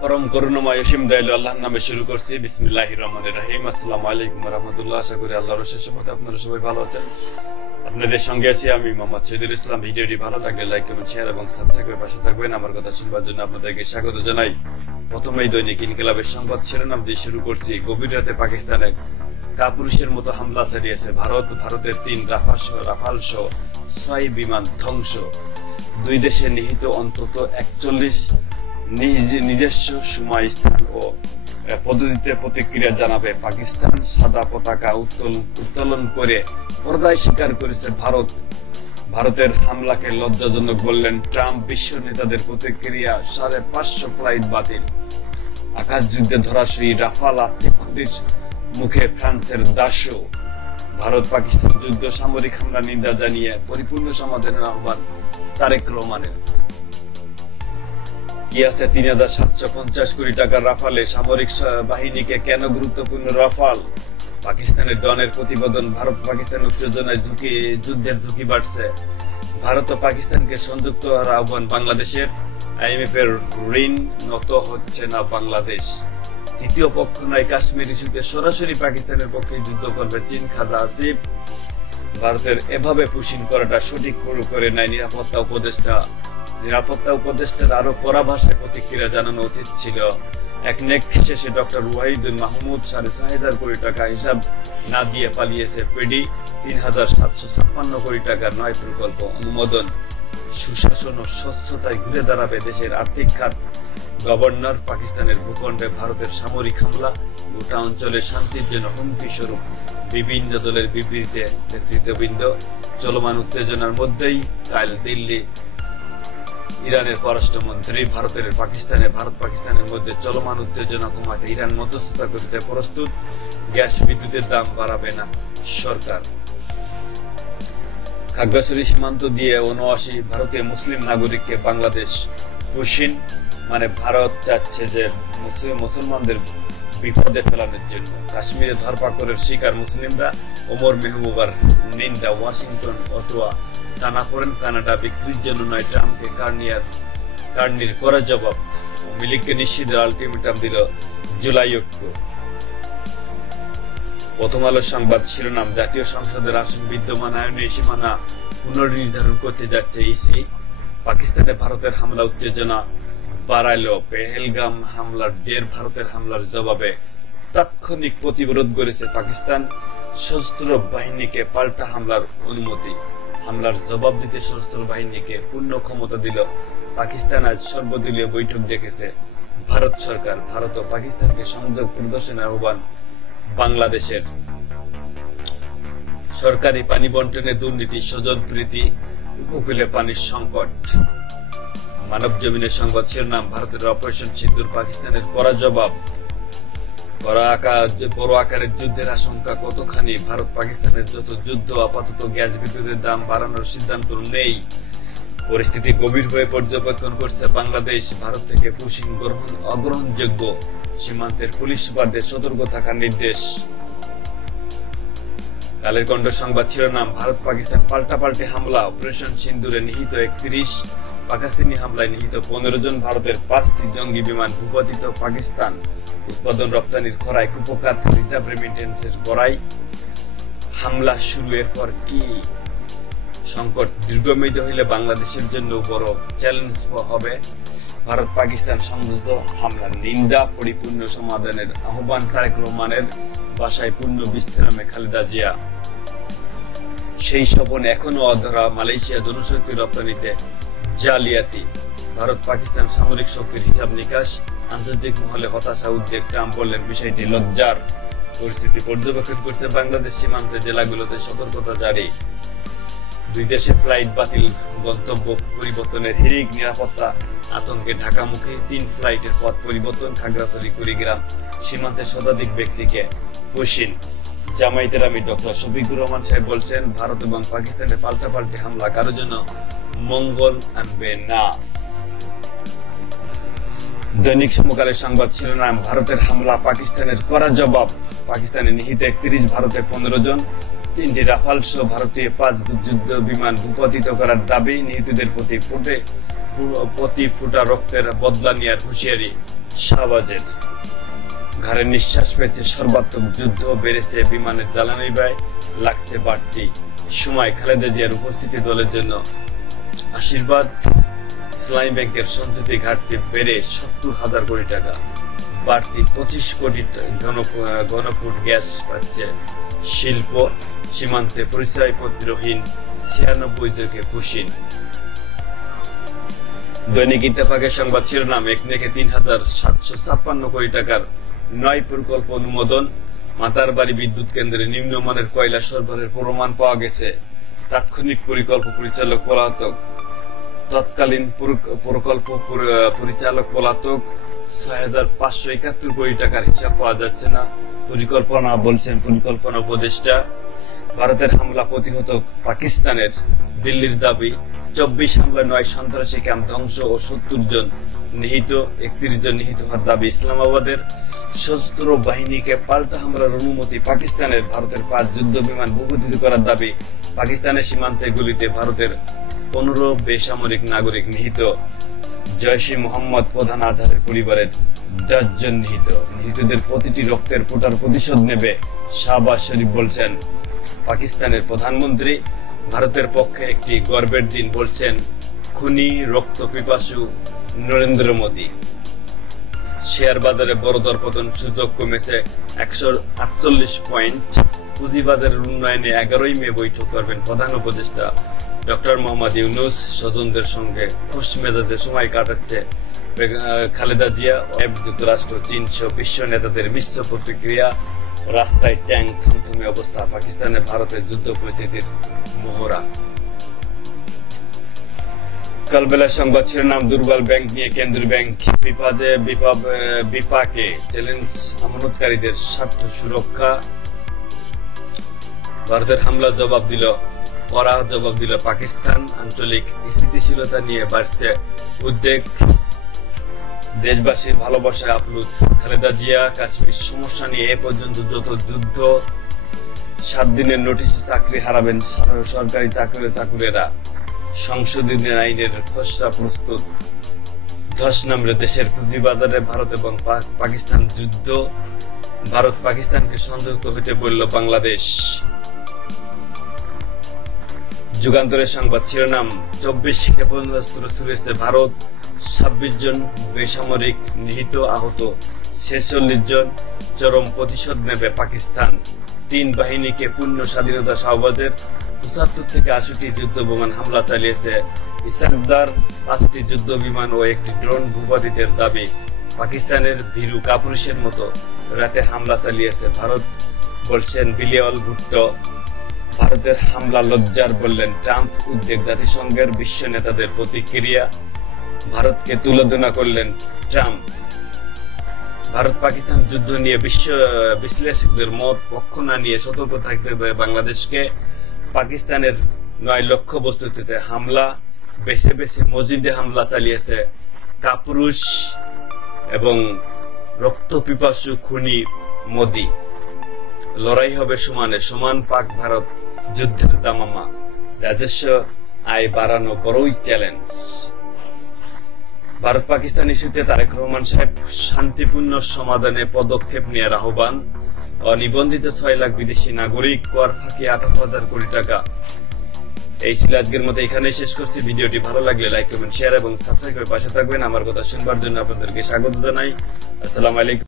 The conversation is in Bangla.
পরম করুণাময় অসীম দয়ালু আল্লাহর নামে শুরু করছি। বিসমিল্লাহির রহমানির রহিম। আসসালামু আলাইকুম ওয়া রাহমাতুল্লাহ। আশা করি আল্লাহর অশেষ রহমতে আপনারা সবাই ভালো আছেন। আপনাদের সঙ্গে আছি আমি মোহাম্মদ শহীদুল ইসলাম। ভিডিওটি ভালো লাগলে লাইক, কমেন্ট, শেয়ার এবং সাবস্ক্রাইব করে পাশে থাকবেন। আমার কথা শুনবার জন্য আপনাদেরকে স্বাগত জানাই। প্রথমেই দৈনিক ইনকিলাবের সংবাদ শিরোনাম দিয়ে শুরু করছি। গভীর রাতে পাকিস্তানের কাপুরুষের মতো হামলা চালিয়েছে ভারত। ভারতের 3 রাফাল সহ 6 বিমান ধ্বংস। দুই দেশে নিহিত অন্তত 41 নিজস্ব সময়, স্থান ও পদ্ধতিতে প্রতিক্রিয়া জানাবে পাকিস্তান। সাদা পতাকা উত্তোলন করে পর্দায় স্বীকার করেছে ভারত। ভারতের হামলাকে লজ্জাজনক বললেন ট্রাম্প। বিশ্ব নেতাদের প্রতিক্রিয়া, 550 ফ্লাইট বাতিল। আকাশ যুদ্ধে ধরাশয়ী রাফাল, আর্থিক ক্ষতির মুখে ফ্রান্সের দাসও। ভারত পাকিস্তান যুদ্ধ সামরিক হামলা নিন্দা জানিয়ে পরিপূর্ণ সমাধানের আহ্বান তারেক রহমানের। কি আছে 3750 কোটি টাকার রাফালে? সামরিক বাহিনীকে কেন গুরুত্বপূর্ণ রাফাল? পাকিস্তানের ডনের প্রতিবেদন। ভারত পাকিস্তান উত্তেজনায় যুদ্ধের ঝুঁকি বাড়ছে। ভারত ও পাকিস্তানকে সংযুক্ত হওয়ার আহ্বান বাংলাদেশের। IMF এর ঋণ নত হচ্ছে না বাংলাদেশ। তৃতীয় পক্ষ নয় কাশ্মীর ইস্যুতে সরাসরি পাকিস্তানের পক্ষে যুদ্ধ করবে চীন। খাজা আসিফ। ভারতের এভাবে পুশিং করাটা সঠিক করে নাই নিরাপত্তা উপদেষ্টার আরো কড়া ভাষায় প্রতিক্রিয়া জানানো উচিত ছিল। একনেক শেষে ডক্টর ওয়াহিদুল মাহমুদ 6,500 কোটি টাকা হিসাব না দিয়ে পালিয়েছে পেডি। 3,756 কোটি টাকার 9 প্রকল্প অনুমোদন। সুশাসন ও স্বচ্ছতায় ঘুরে দাঁড়াবে দেশের আর্থিক খাত। গভর্নর। পাকিস্তানের ভূখণ্ডে ভারতের সামরিক হামলা গোটা অঞ্চলে শান্তির জন্য হুমকি স্বরূপ। বিভিন্ন দলের বিবৃতিতে নেতৃত্ববৃন্দ। চলমান উত্তেজনার মধ্যেই কাল দিল্লি ইরানের পররাষ্ট্রমন্ত্রী ভারত পাকিস্তানের মধ্যে চলমান উত্তেজনা কমাতে ইরান মধ্যস্থতা করতে প্রস্তুত। গ্যাস বিদ্যুতের দাম বাড়াবে না সরকার। খাগড়াছড়ি সীমান্ত দিয়ে 79 ভারতীয় মুসলিম নাগরিককে বাংলাদেশ পুশিন। মানে ভারত চাচ্ছে যে মুসলমানদের বিপদে ফেলানোর জন্য। কাশ্মীরে ধরপাকড়ের শিকার মুসলিমরা। ওমর মেহবুবার নিন্দা। ওয়াশিংটন অটোয়া টানাপোড়েন। কানাডা বিক্রির জন্য নয়, ট্রাম্পকে কার্নির করা জবাব। মিলিককে নিষিদ্ধের আলটিমেটাম দিল জুলাই ঐক্য। প্রথম আলোর সংবাদ শিরোনাম। জাতীয় সংসদের আসন বিদ্যমান আইনের সীমানা পুনর্নির্ধারণ করতে যাচ্ছে ইসি। পাকিস্তানে ভারতের হামলা উত্তেজনা বাড়াইল। পেহেলগাম হামলার জের ভারতের হামলার জবাবে তাৎক্ষণিক প্রতিরোধ করেছে পাকিস্তান। সশস্ত্র বাহিনীকে পাল্টা হামলার অনুমতি। হামলার জবাব দিতে সশস্ত্র বাহিনীকে পূর্ণ ক্ষমতা দিল পাকিস্তান। আজ সর্বদলীয় বৈঠক ডেকেছে ভারত সরকার। ভারত ও পাকিস্তানকে সংযোগ প্রদর্শনের আহ্বান বাংলাদেশের। সরকারি পানি বন্টনে দুর্নীতি, স্বজনপ্রীতি, উপকূলে পানির সংকট। মানব জমিনের সংবাদ শিরোনাম। ভারতের অপারেশন সিন্দুর পাকিস্তানের কড়া জবাব। বড় আকারের যুদ্ধের আশঙ্কা কতখানি? ভারত পাকিস্তানের যত যুদ্ধ, আপাতত গ্যাস বিদ্যুতের দাম বাড়ানোর সিদ্ধান্ত নেই। পরিস্থিতি গভীর হয়ে পর্যবেক্ষণ করছে বাংলাদেশ। ভারত থেকে পুশিং অগ্রহণযোগ্য। সীমান্তের পুলিশ সুপারদের সতর্ক থাকার নির্দেশ। কালের কণ্ঠ সংবাদ শিরোনাম। ভারত পাকিস্তান পাল্টাপাল্টি হামলা। অপারেশন সিন্দুরে নিহিত 31, পাকিস্তানি হামলায় নিহিত 15 জন। ভারতের 5টি জঙ্গি বিমান ভূপাতিত পাকিস্তান। উৎপাদন রপ্তানির খরায় কুপকাত। রিজার্ভ রেমিটেন্সের গড়াই। হামলা শুরু। এরপর কি? সংকট দীর্ঘমেয়াদী হইলে বাংলাদেশের জন্য বড় চ্যালেঞ্জ হবে। ভারত পাকিস্তান সংযুক্ত হামলার নিন্দা, পরিপূর্ণ সমাধানের আহ্বান তারেক রহমানের। বাসায় পূর্ণ বিশ্রামে খালেদা জিয়া। সেই স্বপন এখনো অধরা। মালয়েশিয়া জনশক্তি রপ্তানিতে জালিয়াতি। ভারত পাকিস্তান সামরিক শক্তির হিসাব নিকাশ। আন্তর্জাতিক মহলে হতাশা, উদ্বেগ। ট্রাম্প বললেন বিষয়টি লজ্জার। পরিস্থিতি পর্যবেক্ষণ করছে বাংলাদেশ। সীমান্তে জেলাগুলোতে সতর্কতা জারি। দুই দেশে ফ্লাইট বাতিল, গন্তব্য পরিবর্তনের হিড়িক। নিরাপত্তা আতঙ্কে ঢাকামুখী 3 ফ্লাইটের পথ পরিবর্তন। খাগড়াছড়ি কুড়িগ্রাম সীমান্তে শতাধিক ব্যক্তিকে পুশিন। জামায়াতের আমির ডক্টর শফিকুর রহমান সাহেব বলছেন, ভারত এবং পাকিস্তানের পাল্টাপাল্টি হামলা কারোর জন্য মঙ্গল আনবে না। দৈনিক সমকালের সংবাদ শিরোনাম। ভারতের হামলা, পাকিস্তানের কড়া জবাব। পাকিস্তানে নিহিত 31, ভারতে 15 জন। 3টি রাফাল সহ ভারতীয় 5 যুদ্ধ বিমান ভূপাতিত করার দাবি। নিহতদের প্রতি ফুটা রক্তের বদলা নেওয়ার হুঁশিয়ারি। শাহবাজের ঘাড়ে নিঃশ্বাস পেয়েছে সর্বাত্মক যুদ্ধ, বেড়েছে বিমানের জ্বালানি ব্যয়, লাগছে বাড়তি সময়। খালেদা জিয়ার উপস্থিতি দলের জন্য আশীর্বাদ। ইসলামী ব্যাংকের সঞ্চিতি ঘাটতি বেড়ে ৭০,০০০ কোটি টাকা, বাড়তি ২৫ কোটি ঘনফুট গ্যাস পাচ্ছে শিল্প। সীমান্তে পরিচয়পত্রহীন ৯৬ জনকে পুশিন। দৈনিক ইত্তেফাকের সংবাদ শিরোনাম, একনেকে ৩,৭৫৬ কোটি টাকার ৯ প্রকল্প অনুমোদন। মাতারবাড়ি বিদ্যুৎ কেন্দ্রে নিম্নমানের কয়লা সরবরাহের প্রমাণ পাওয়া গেছে। তাৎক্ষণিক প্রকল্প পরিচালক পলাতক, তৎকালীন প্রকল্প পরিচালক পলাতক। ৬,৫৭১ কোটি টাকার হিসাব পাওয়া যাচ্ছে না। পরিকল্পনা বলছেন পরিকল্পনা উপদেষ্টা। ভারতের হামলা প্রতিহত পাকিস্তানের, দিল্লির দাবি ২৪ হামলায় ৯ সন্ত্রাসী ক্যাম্প ধ্বংস ও ৭০ জন নিহত, ৩১ জন নিহত হওয়ার দাবি ইসলামাবাদের। সশস্ত্র বাহিনীকে পাল্টা হামলার অনুমতি পাকিস্তানের, ভারতের ৫ যুদ্ধ বিমান ভূপাতিত করার দাবি। পাকিস্তানের সীমান্তে গুলিতে ভারতের ১৫ বেসামরিক নাগরিক নিহত। জয়শি মোহাম্মদ প্রধান আজহারের পরিবারের ১০ জন নিহত। নিহতদের প্রতিটি রক্তের ফোঁটার প্রতিশোধ নেবে শাহবাজ শরীফ বলছেন পাকিস্তানের প্রধানমন্ত্রী। ভারতের পক্ষে একটি গর্বের দিন বলছেন খুনি রক্ত পিপাসু নরেন্দ্র মোদী। শেয়ার বাজারে বড় দরপতন, সূচক কমেছে ১৪৮ পয়েন্ট। পুঁজিবাজারের উন্নয়নে ১১ই মে বৈঠক করবেন প্রধান উপদেষ্টা ডক্টর মোহাম্মদ ইউনূস। স্বজনদের সঙ্গে খুশ মেজাজে সময় কাটাচ্ছে খালেদা জিয়া। যুক্তরাষ্ট্র, চীন সহ বিশ্ব নেতাদের মিশ্র প্রতিক্রিয়া। রাস্তায় ট্যাঙ্ক, থমথমে অবস্থা। পাকিস্তানে ভারতের যুদ্ধ পরিস্থিতির মহড়া। কালবেলার সংবাদ শিরোনাম, দুর্বল ব্যাংক নিয়ে কেন্দ্রীয় ব্যাংক বিপাকে চ্যালেঞ্জ আমানতকারীদের স্বার্থ সুরক্ষা। ভারতের হামলা কড়া জবাব দিল পাকিস্তান। আঞ্চলিক স্থিতিশীলতা নিয়ে বাড়ছে উদ্বেগ। দেশবাসীর ভালোবাসায় আপ্লুত খালেদা জিয়া। কাশ্মীর সমস্যা নিয়ে এ পর্যন্ত যত যুদ্ধ, ৭ দিনের নোটিশে চাকরি হারাবেন সরকারি চাকুরেরা। সংশোধনী আইনের খসড়া প্রস্তুত। ধস নামলে দেশের পুঁজিবাজারে ভারত এবং পাকিস্তান যুদ্ধ। ভারত পাকিস্তানকে সংযুক্ত হতে বলল বাংলাদেশ। যুগান্তরের সংবাদ শিরোনাম, ২৪ ক্ষেপণাস্ত্র ছুড়েছে ভারত, ২৬ জন বেসামরিক নিহত, আহত ৪৬ জন। চরম প্রতিশোধ নেবে পাকিস্তান। ৩ বাহিনীকে পূর্ণ স্বাধীনতা। শাহবাজের ৭৫ থেকে ৮০টি যুদ্ধ বিমান হামলা চালিয়েছে ইসাকদার। ৫টি যুদ্ধ বিমান ও একটি ড্রোন ভূপাতিতের দাবি। পাকিস্তানের ভীরু কাপুরুষের মতো রাতে হামলা চালিয়েছে ভারত বলছেন বিলিয়াল ভুট্টো। ভারতের হামলা লজ্জার বললেন ট্রাম্প। উদ্বেগ জাতিসংঘের, বিশ্ব নেতাদের প্রতিক্রিয়া। ভারতকে তুলোধনা করলেন ট্রাম্প। ভারত পাকিস্তান যুদ্ধ নিয়ে বিশ্লেষকদের মত পক্ষ না নিয়ে সতর্ক থাকতে হবে বাংলাদেশকে। পাকিস্তানের ৯ লক্ষ্য বস্তুতে হামলা, বেছে বেছে মসজিদে হামলা চালিয়েছে কাপুরুষ এবং রক্তপিপাসু খুনি মোদী। লড়াই হবে সমানে সমান। পাক ভারত যুদ্ধের দামামা। রাজস্ব আয় বাড়ানো বড়ই চ্যালেঞ্জ। ভারত পাকিস্তান ইস্যুতে তারেক রহমান সাহেব শান্তিপূর্ণ সমাধানে পদক্ষেপ নেওয়ার আহ্বান। অনিবন্ধিত ৬ লাখ বিদেশি নাগরিক, কর ফাঁকি ১৮,০০০ কোটি টাকা। এই ছিল আজকের মতো, এখানেই শেষ করছি। ভিডিওটি ভালো লাগলে লাইক, কমেন্ট, শেয়ার এবং সাবস্ক্রাইব করে পাশে থাকবেন। আমার কথা শুনবার জন্য আপনাদেরকে স্বাগত জানাই। আসসালামু আলাইকুম।